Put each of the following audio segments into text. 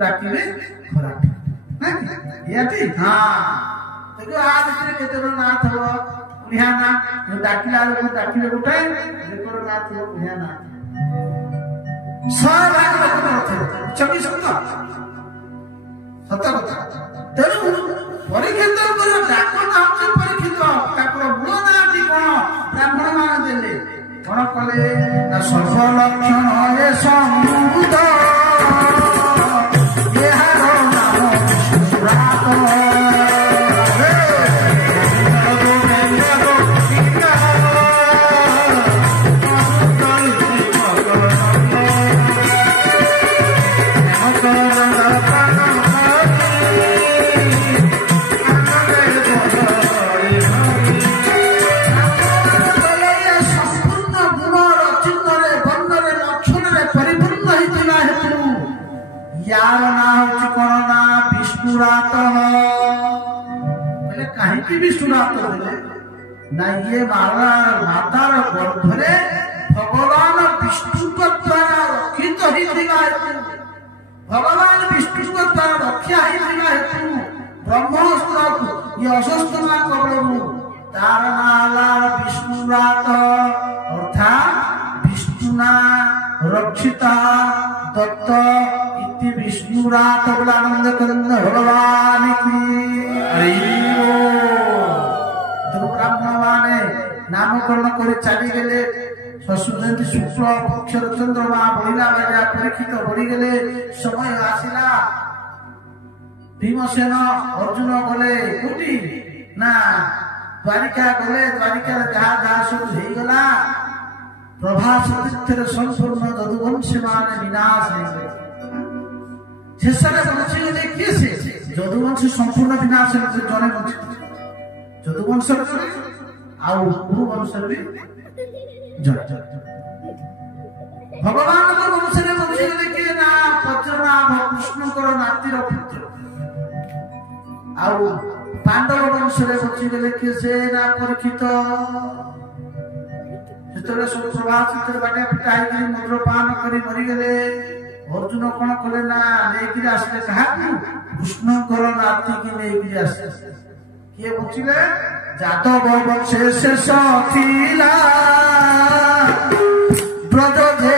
डाकिले खराब या ठीक हाँ देखो आज इतने केते ना थलो उलिया ना जो डाकिला लोग डाकिले उठे देखो ना थलो उलिया ना स्वाभाविक लोग थे छवि सत्ता কথা তেଣୁ ପରୀକ୍ଷିତ ଡାକ ନାମ ପରୀକ୍ଷିତ ତାଙ୍କର ମୂଳ ନାଁଟି କଣ ବ୍ରାହ୍ମଣ ମାନେ ଦେଲେ କଣ କଲେ ନା ସର୍ବ ଲକ୍ଷଣ ଏ ସମୃଦ୍ଧ ଏହାର ନାମ ବିଷ୍ଣୁରାତ यार ना होची कोण ना विष्णुरात बोले कहीं विष्णुरात बोले ना ये मातार गर्भरे भगवान विष्णु के द्वारा रक्षित ही दिगा भगवान विष्णु के द्वारा रक्षा ही दिगा हेतु ब्रह्मास्त्र ये असस्तना कबलु तार नाला विष्णुरात अर्थात विष्णुना रक्षिता दत्त विष्णुरात बोला आनंद करंद भगवान की ब्राह्मण माने नामकरण करे चली गले শ্বশুর जयंती शुक्ल पक्षर चंद्रमा बढ़िला राजा परीक्षित बढ़ी गले समय आसिला भीमसेन अर्जुन गले कोटी ना द्वारिका गले द्वारिका जहा जहा सब हो गला प्रभास तीर्थर संपूर्ण यदुवंशी माने विनाश हो गए शेषରେ ବଞ୍ଚିଗଲେ କିଏ ସେ ଯଦୁବଂଶ ସମ୍ପୂର୍ଣ୍ଣ ବିନାଶ ଜଣେ ବଞ୍ଚି ଯଦୁବଂଶରେ ଆଉ ଗୁରୁ ବଂଶରେ ବି ଜଣେ ଭଗବାନଙ୍କ ବଂଶରେ ବଞ୍ଚିଗଲେ କିଏ ନା ବଜ୍ରନାଭ କୃଷ୍ଣଙ୍କର ନାତିର ପୁତ୍ର ଆଉ ପାଣ୍ଡବ ବଂଶରେ ବଞ୍ଚିଗଲେ କିଏ ସେ ନା ପରୀକ୍ଷିତ ଯେତେବେଳେ ସବୁ ପ୍ରଭାସ ଭିତରେ ବାଟିଆ ପିଟା ହେଇକିରି ମଦ୍ୟପାନ କରି ମରିଗଲେ अर्जुन कौन कले ना लेकिन आसले कहा कृष्णकर नाती की लेकिन आसले किए बचिले जादव वंशे शेष थिला ब्रज जे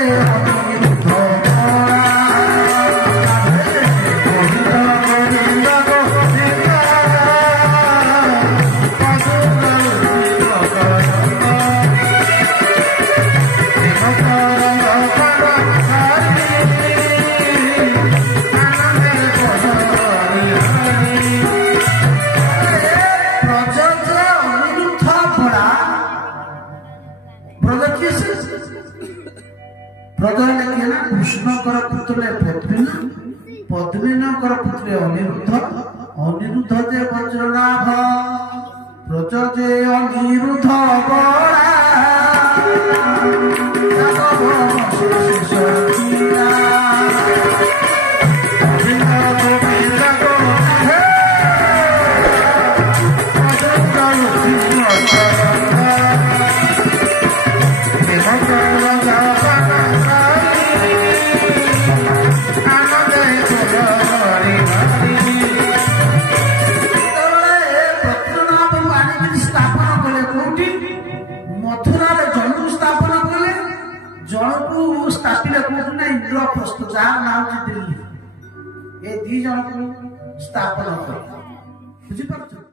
कृष्णकर पुत्र पद्मिनकर पुत्र अनिरुद्ध अनिरुद्ध जे वज्रनाभ ब्रज जे अनिरुद्ध इंद्रप्रस्थ जहाँ नाम दिल्ली ये दी जन को स्थापना कर बुझी पार्छ।